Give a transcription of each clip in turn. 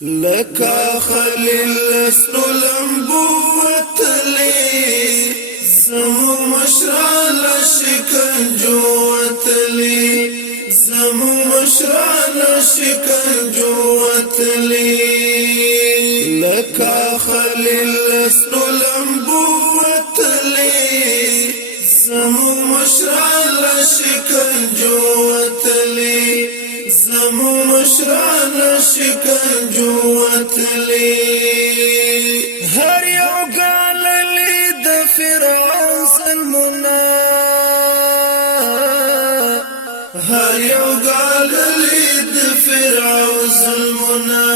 لکا خلیل لسنو لمبو وطلی زمو مشران شکنجو وطلی زمو مشران شکنجو وطلی لکا خلیل لسنو لمبو وطلی زمو مشران شکنجو وطلی زمو مشران شکنجو وطلی هر یو گاللی د فرعون ظلمنا هر یو گاللی د فرعون ظلمنا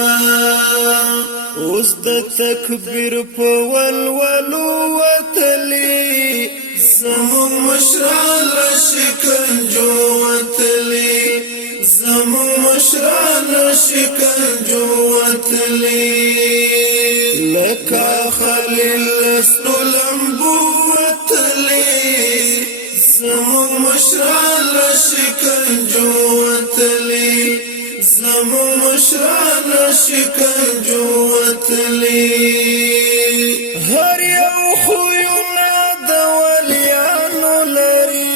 اوس د تکبیر په ولولو وطلی زمو مشران شکنجو وطلی زمو مشران شکنجو وطلی لکا خلیل لسنو لمبو وطلی زمو مشران شکنجو وطلی زمو مشران شکنجو وطلی هر یو خوینا د ولیانو لري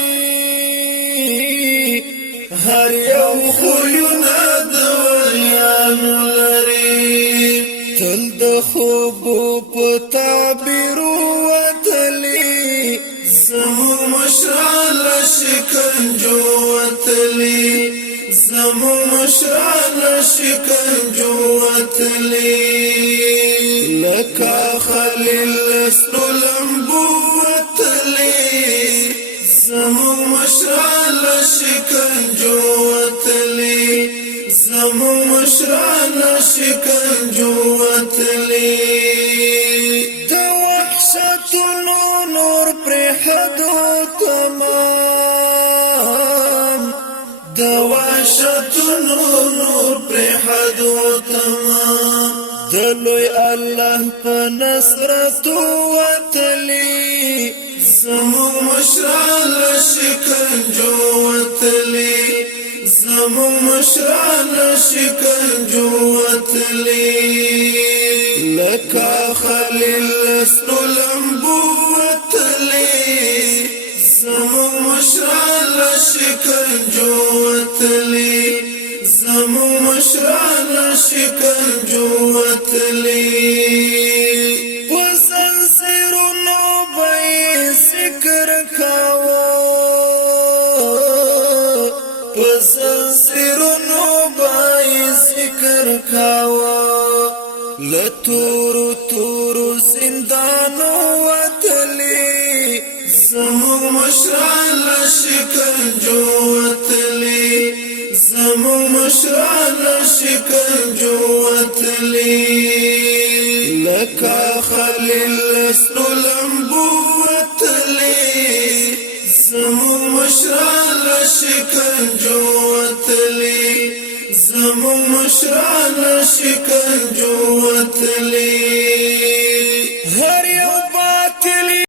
هر یو خوینا د ولیانو لري تل د خوبو په تعبیرو وطلی زمو مشران شکنجو وطلی زمو مشران شکنجو وطلی لکا خلیل لسنو لمبو وطلی زمو مشران شکنجو وطلی زمو مشران شکنجو وطلی د وحشتونو نور پر حدو تمام د وحشتونو نور پر حدو تمام دلوی الله په نصرت وطلی زمو مشران شکنجو وطلی زمو مشران شکنجو وطلی لکا خلیل لسنو لمبو وطلی زمو مشران شکنجو وطلی زمو مشران شکنجو وطلی پسنسرونو بای ذکر کاوا پسنسرونو بای ذکر کاوا لتورو تورو زندانو وطلی زمو مشران شکنجو وطلی زمو مشران شکنجو وطلی لکا خلیل لسنو لمبو وطلی زمو مشران شکنجو وطلی زمو مشران شکنجو وطلی